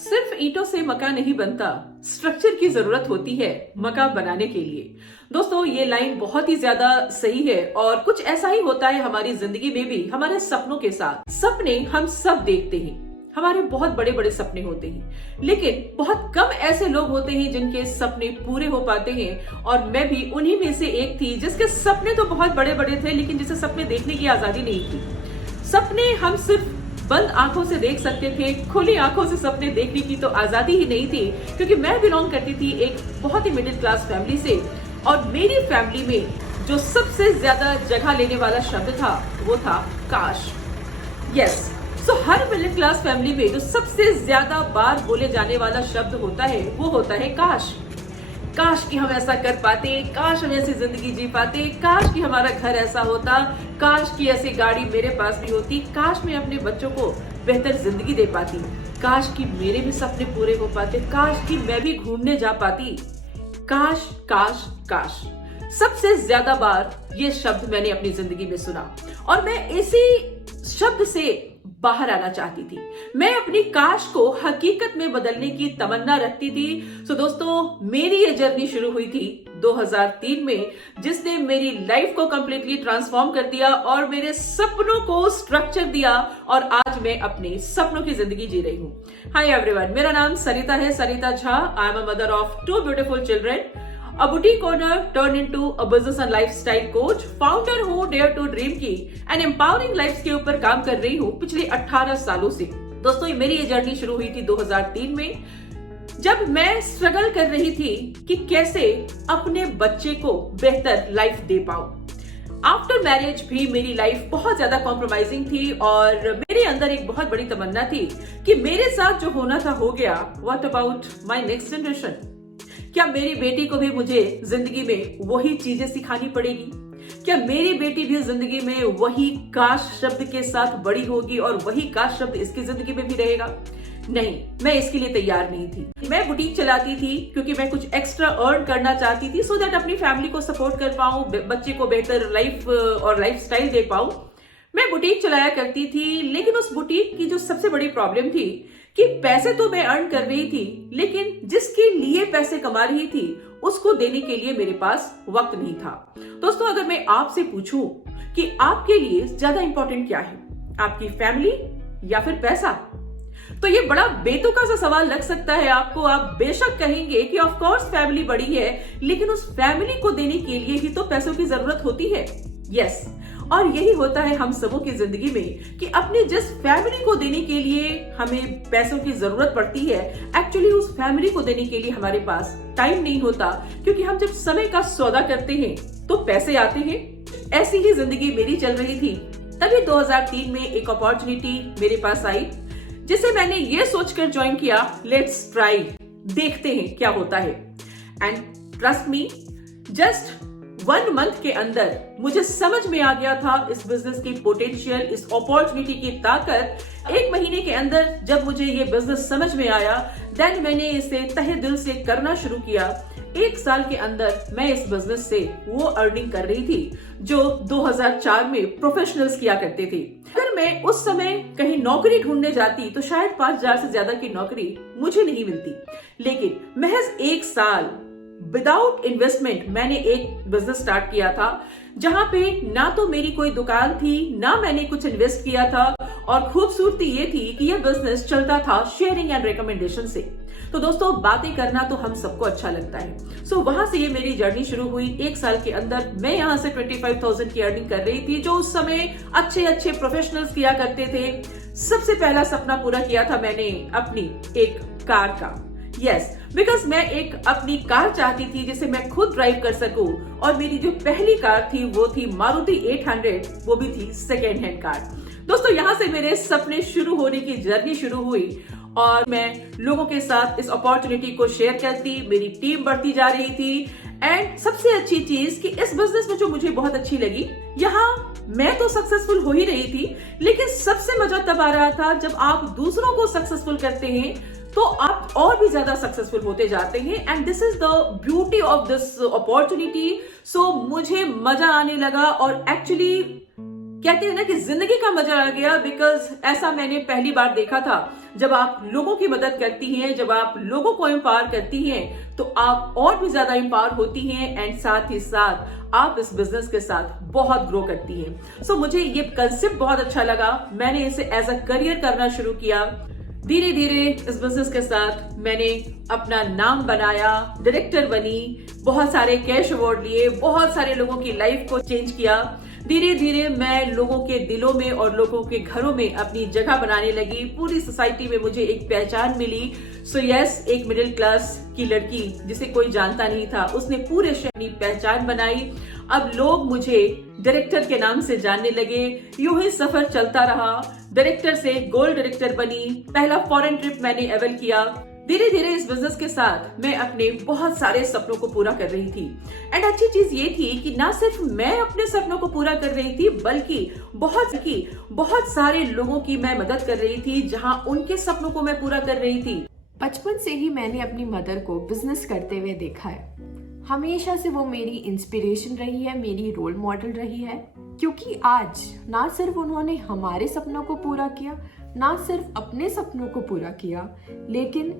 सिर्फ ईंटों से मकान नहीं बनता, स्ट्रक्चर की जरूरत होती है मकान बनाने के लिए। दोस्तों, ये लाइन बहुत ही ज्यादा सही है और कुछ ऐसा ही होता है हमारी जिंदगी में भी, हमारे सपनों के साथ। सपने हम सब देखते हैं, हमारे बहुत बड़े बड़े सपने होते हैं, लेकिन बहुत कम ऐसे लोग होते हैं जिनके सपने पूरे हो पाते हैं। और मैं भी उन्हीं में से एक थी जिसके सपने तो बहुत बड़े बड़े थे, लेकिन जिसे सपने देखने की आजादी नहीं थी। सपने हम सिर्फ बंद आंखों से देख सकते थे, खुली आंखों से सपने देखने की तो आजादी ही नहीं थी, क्योंकि मैं बिलोंग करती थी एक बहुत ही मिडिल क्लास फैमिली से। और मेरी फैमिली में जो सबसे ज्यादा जगह लेने वाला शब्द था वो था काश। यस, सो हर मिडिल क्लास फैमिली में जो सबसे ज्यादा बार बोले जाने वाला शब्द होता है वो होता है काश। काश कि हम ऐसा कर पाते, काश हम ऐसी जिंदगी जी पाते, काश कि हमारा घर ऐसा होता, काश कि ऐसी गाड़ी मेरे पास भी होती, काश मैं अपने बच्चों को बेहतर जिंदगी दे पाती, काश कि मेरे भी सपने पूरे हो पाते, काश कि मैं भी घूमने जा पाती। काश काश काश, सबसे ज्यादा बार ये शब्द मैंने अपनी जिंदगी में सुना और मैं इसी शब्द से बाहर आना चाहती थी। मैं अपनी काश को हकीकत में बदलने की तमन्ना रखती थी। सो दोस्तों, मेरी ये जर्नी शुरू हुई थी 2003 में, जिसने मेरी लाइफ को कंप्लीटली ट्रांसफॉर्म कर दिया और मेरे सपनों को स्ट्रक्चर दिया। और आज मैं अपने सपनों की जिंदगी जी रही हूँ। हाय एवरीवन, मेरा नाम सरिता है, Sarita Jha. I am a mother of 2 beautiful children, a boutique owner turned into a business and lifestyle coach, founder who dare to dream की and empowering lives के ऊपर काम कर रही हूँ पिछले 18 सालों से। दोस्तों, मेरी ये जर्नी शुरू हुई थी 2003 में, जब मैं स्ट्रगल कर रही थी कि कैसे अपने बच्चे को बेहतर लाइफ दे पाऊं। आफ्टर मैरिज भी मेरी लाइफ बहुत ज्यादा कॉम्प्रोमाइजिंग थी और मेरे अंदर एक बहुत बड़ी तमन्ना थी कि मेरे साथ जो होना था हो गया, what about my next generation. क्या मेरी बेटी को भी मुझे जिंदगी में वही चीजें सिखानी पड़ेगी? क्या मेरी बेटी भी जिंदगी में वही काश शब्द के साथ बड़ी होगी और वही काश शब्द इसकी जिंदगी में भी रहेगा? नहीं, मैं इसके लिए तैयार नहीं थी। मैं बुटीक चलाती थी क्योंकि मैं कुछ एक्स्ट्रा अर्न करना चाहती थी, सो दैट अपनी फैमिली को सपोर्ट कर पाऊं, बच्चे को बेहतर लाइफ और लाइफ स्टाइल दे पाऊं। मैं बुटीक चलाया करती थी, लेकिन उस बुटीक की जो सबसे बड़ी प्रॉब्लम थी कि पैसे तो मैं अर्न कर रही थी, लेकिन जिसके लिए पैसे कमा रही थी उसको देने के लिए मेरे पास वक्त नहीं था। दोस्तों, अगर मैं आपसे पूछूं कि आपके लिए ज्यादा इंपॉर्टेंट क्या है, आपकी फैमिली या फिर पैसा, तो ये बड़ा बेतुका सा सवाल लग सकता है आपको। आप बेशक कहेंगे कि ऑफ कोर्स फैमिली बड़ी है, लेकिन उस फैमिली को देने के लिए ही तो पैसों की जरूरत होती है। यस, और यही होता है हम सबों की जिंदगी में कि अपने जिस फैमिली को देने के लिए हमें पैसों की जरूरत पड़ती है, एक्चुअली उस फैमिली को देने के लिए हमारे पास टाइम नहीं होता, क्योंकि हम जब समय का सौदा करते हैं तो पैसे आते हैं। ऐसी ही जिंदगी मेरी चल रही थी। तभी 2003 में एक अपॉर्चुनिटी मेरे पास आई, जिसे मैंने ये सोचकर ज्वाइन किया, लेट्स ट्राई, देखते हैं क्या होता है। And trust me, just 1 month के अंदर मुझे समझ में आ गया था इस बिजनेस की पोटेंशियल, इस अपॉर्चुनिटी की ताकत। 1 महीने के अंदर जब मुझे ये बिजनेस समझ में आया, देन मैंने इसे तहे दिल से करना शुरू किया। 1 साल के अंदर मैं इस बिजनेस से वो अर्निंग कर रही थी जो 2004 में प्रोफेशनल्स किया करते थे। अगर मैं उस समय कहीं नौकरी ढूंढने जाती तो शायद 5,000 से ज्यादा की नौकरी मुझे नहीं मिलती, लेकिन महज 1 साल विदाउट इन्वेस्टमेंट मैंने एक बिजनेस स्टार्ट किया था, जहां पे ना तो मेरी कोई दुकान थी, ना मैंने कुछ इन्वेस्ट किया था। और खूबसूरती ये थी कि यह बिजनेस चलता था शेयरिंग एंड रिकमेंडेशन से। तो दोस्तों, बातें करना तो हम सबको अच्छा लगता है। सो वहां से ये मेरी जर्नी शुरू हुई। 1 साल के अंदर मैं यहां से 25,000 की अर्निंग कर रही थी, जो उस समय अच्छे अच्छे प्रोफेशनल्स किया करते थे। सबसे पहला सपना पूरा किया था मैंने अपनी एक कार का। यस, बिकॉज मैं एक अपनी कार चाहती थी जिसे मैं खुद ड्राइव कर सकूं। और मेरी जो पहली कार थी वो थी मारुति 800, वो भी थी सेकेंड हैंड कार। दोस्तों, यहाँ से मेरे सपने शुरू होने की जर्नी शुरू हुई और मैं लोगों के साथ इस अपॉर्चुनिटी को शेयर करती, मेरी टीम बढ़ती जा रही थी। एंड सबसे अच्छी चीज कि इस बिजनेस में जो मुझे बहुत अच्छी लगी, यहाँ मैं तो सक्सेसफुल हो ही रही थी, लेकिन सबसे मजा तब आ रहा था जब आप दूसरों को सक्सेसफुल करते हैं तो आप और भी ज्यादा सक्सेसफुल होते जाते हैं। And this is the beauty of this opportunity. So मुझे मजा आने लगा और एक्चुअली कहते हैं ना कि जिंदगी का मजा आ गया, बिकॉज ऐसा मैंने पहली बार देखा था जब आप लोगों की मदद करती हैं, जब आप लोगों को एम्पावर करती हैं, तो आप और भी ज्यादा एम्पावर होती हैं एंड साथ ही साथ आप इस बिजनेस के साथ बहुत ग्रो करती हैं। सो मुझे ये कंसेप्ट बहुत अच्छा लगा, मैंने इसे एज अ करियर करना शुरू किया। धीरे धीरे इस बिजनेस के साथ मैंने अपना नाम बनाया, डायरेक्टर बनी, बहुत सारे कैश अवार्ड लिए, बहुत सारे लोगों की लाइफ को चेंज किया। धीरे धीरे मैं लोगों के दिलों में और लोगों के घरों में अपनी जगह बनाने लगी। पूरी सोसाइटी में मुझे एक पहचान मिली। सो यस, एक मिडिल क्लास की लड़की जिसे कोई जानता नहीं था, उसने पूरे शहर में पहचान बनाई। अब लोग मुझे डायरेक्टर के नाम से जानने लगे। यूं ही सफर चलता रहा, डायरेक्टर से गोल्ड डायरेक्टर बनी। पहला फॉरेन ट्रिप मैंने एवल किया। धीरे धीरे इस बिजनेस के साथ मैं अपने बहुत सारे सपनों को पूरा कर रही थी। एंड अच्छी चीज ये थी कि ना सिर्फ मैं अपने सपनों को पूरा कर रही थी, बल्कि बहुत सारे लोगों की मैं मदद कर रही थी, जहां उनके सपनों को मैं पूरा कर रही थी। बचपन से ही मैंने अपनी मदर को बिजनेस करते हुए देखा है। हमेशा से वो मेरी इंस्पिरेशन रही है, मेरी रोल मॉडल रही है, क्योंकि आज ना सिर्फ उन्होंने हमारे सपनों को पूरा किया, ना सिर्फ अपने सपनों को पूरा किया, लेकिन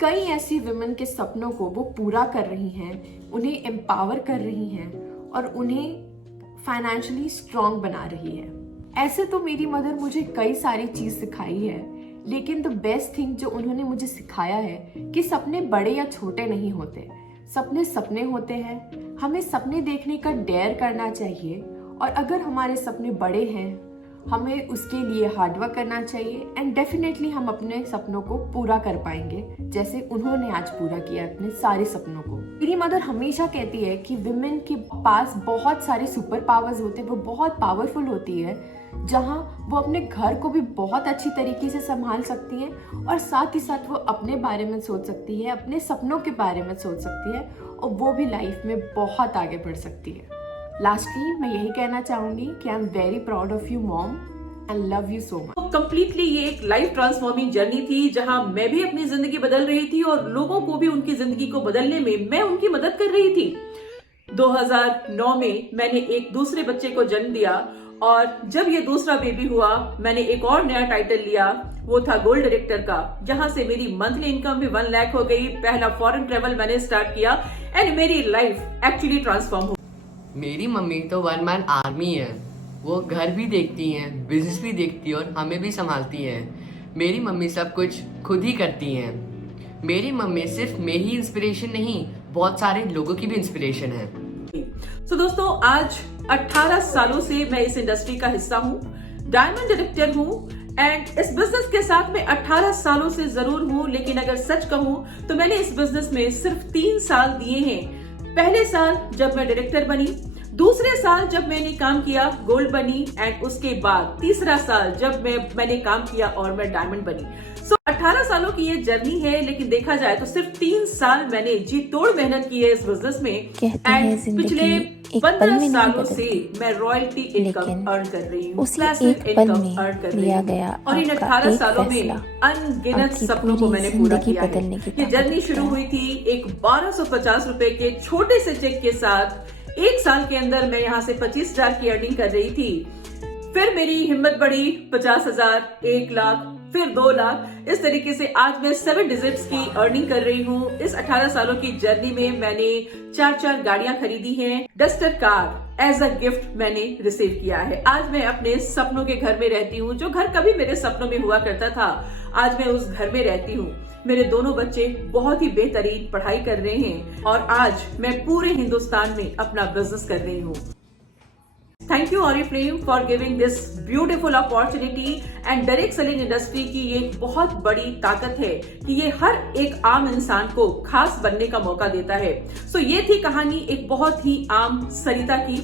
कई ऐसी विमेन के सपनों को वो पूरा कर रही हैं, उन्हें एम्पावर कर रही हैं और उन्हें फाइनेंशियली स्ट्रॉन्ग बना रही है। ऐसे तो मेरी मदर मुझे कई सारी चीज सिखाई है, लेकिन द बेस्ट थिंग जो उन्होंने मुझे सिखाया है कि सपने बड़े या छोटे नहीं होते, सपने सपने होते हैं। हमें सपने देखने का डेयर करना चाहिए और अगर हमारे सपने बड़े हैं, हमें उसके लिए हार्डवर्क करना चाहिए एंड डेफिनेटली हम अपने सपनों को पूरा कर पाएंगे, जैसे उन्होंने आज पूरा किया अपने सारे सपनों को। मेरी मदर हमेशा कहती है कि विमेन के पास बहुत सारे सुपर पावर्स होते हैं, वो बहुत पावरफुल होती है, जहां वो अपने घर को भी बहुत अच्छी तरीके से संभाल सकती है और साथ ही साथ वो अपने बारे में सोच सकती है, अपने सपनों के बारे में सोच सकती है और वो भी लाइफ में बहुत आगे बढ़ सकती है। लास्टली मैं यही कहना चाहूंगी कि I am very proud of you mom and love you so much. Completely ये एक लाइफ ट्रांसफॉर्मिंग जर्नी थी, जहां मैं भी अपनी जिंदगी बदल रही थी और लोगों को भी उनकी जिंदगी को बदलने में मैं उनकी मदद कर रही थी। 2009 में मैंने एक दूसरे बच्चे को जन्म दिया और जब ये दूसरा बेबी हुआ, मैंने एक और नया टाइटल लिया, वो था गोल्ड डायरेक्टर का, जहां से मेरी मंथली इनकम भी 1 लाख हो गई। पहला फॉरेन ट्रेवल मैंने स्टार्ट किया एंड मेरी लाइफ एक्चुअली ट्रांसफॉर्म हो। मेरी मम्मी तो 1 मैन आर्मी है। वो घर भी देखती हैं, बिजनेस भी देखती है और हमें भी संभालती हैं। मेरी मम्मी सब कुछ खुद ही करती हैं। मेरी मम्मी सिर्फ मेरी इंस्पिरेशन नहीं, बहुत सारे लोगों की भी इंस्पिरेशन है। तो दोस्तों, आज 18 सालों से मैं इस इंडस्ट्री का हिस्सा हूँ, डायमंड डायरेक्टर हूँ एंड इस बिजनेस के साथ मैं 18 सालों से जरूर हूँ, लेकिन अगर सच कहूँ तो मैंने इस बिजनेस में सिर्फ 3 साल दिए हैं। पहले साल जब मैं डायरेक्टर बनी, दूसरे साल जब मैंने काम किया गोल्ड बनी एंड उसके बाद तीसरा साल जब मैंने काम किया और मैं डायमंड बनी। सो 18 सालों की ये जर्नी है, लेकिन देखा जाए तो सिर्फ 3 साल मैंने जी तोड़ मेहनत की है इस बिजनेस में एंड पिछले 15 सालों से मैं रॉयल्टी इनकम अर्न कर रही हूँ, पैसिव इनकम अर्न कर रही हूँ और इन 18 सालों में अनगिनत सपनों को मैंने पूरा किया है। ये जर्नी शुरू हुई थी एक 1250 रुपए के छोटे से चेक के साथ। 1 साल के अंदर मैं यहाँ से 25,000 की अर्निंग कर रही थी। फिर मेरी हिम्मत बढ़ी, 50,000, 1 लाख, फिर 2 लाख। इस तरीके से आज मैं 7 डिजिट्स की अर्निंग कर रही हूँ। इस 18 सालों की जर्नी में मैंने 4 गाड़ियां खरीदी हैं। Duster car as a gift मैंने रिसीव किया है। आज मैं अपने सपनों के घर में रहती हूँ। जो घर कभी मेरे सपनों में हुआ करता था, आज मैं उस घर में रहती हूँ। मेरे दोनों बच्चे बहुत ही बेहतरीन पढ़ाई कर रहे हैं और आज मैं पूरे हिंदुस्तान में अपना बिजनेस कर रही हूँ। Thank you Oriflame for giving this beautiful opportunity and direct selling industry की ये बहुत बड़ी ताकत है कि ये हर एक आम इंसान को खास बनने का मौका देता है। सो ये थी कहानी एक बहुत ही आम सरिता की,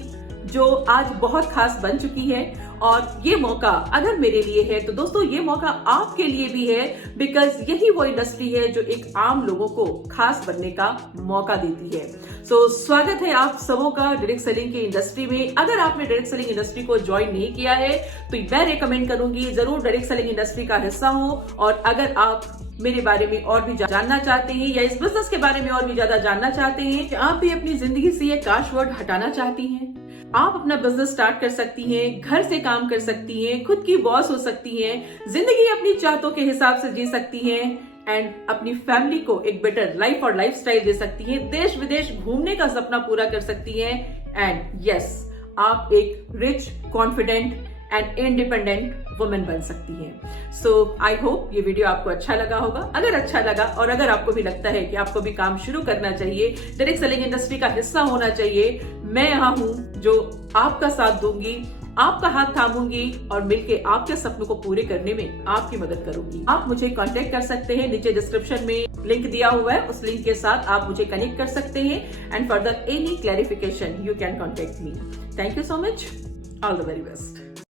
जो आज बहुत खास बन चुकी है और ये मौका अगर मेरे लिए है तो दोस्तों ये मौका आपके लिए भी है, बिकॉज यही वो इंडस्ट्री है जो एक आम लोगों को खास बनने का मौका देती है। सो स्वागत है आप सबों का डायरेक्ट सेलिंग की इंडस्ट्री में। अगर आपने डायरेक्ट सेलिंग इंडस्ट्री को ज्वाइन नहीं किया है तो मैं रेकमेंड करूंगी जरूर डायरेक्ट सेलिंग इंडस्ट्री का हिस्सा हो। और अगर आप मेरे बारे में और भी जानना चाहते हैं या इस बिजनेस के बारे में और भी ज्यादा जानना चाहते हैं कि आप भी अपनी जिंदगी से ये काश वर्ड हटाना चाहती हैं, आप अपना बिजनेस स्टार्ट कर सकती हैं, घर से काम कर सकती हैं, खुद की बॉस हो सकती हैं, जिंदगी अपनी चाहतों के हिसाब से जी सकती हैं एंड अपनी फैमिली को एक बेटर लाइफ और लाइफस्टाइल दे सकती हैं, देश विदेश घूमने का सपना पूरा कर सकती हैं एंड यस, आप एक rich, confident and independent women बन सकती हैं। सो आई होप ये वीडियो आपको अच्छा लगा होगा। अगर अच्छा लगा और अगर आपको भी लगता है कि आपको भी काम शुरू करना चाहिए, डायरेक्ट सेलिंग इंडस्ट्री का हिस्सा होना चाहिए, मैं यहाँ हूँ जो आपका साथ दूंगी, आपका हाथ थामूंगी और मिलके आपके सपनों को पूरे करने में आपकी मदद करूंगी। आप मुझे कांटेक्ट कर सकते हैं, नीचे डिस्क्रिप्शन में लिंक दिया हुआ है, उस लिंक के साथ आप मुझे कनेक्ट कर सकते हैं and further any clarification you can contact me. Thank you so much, all the very best.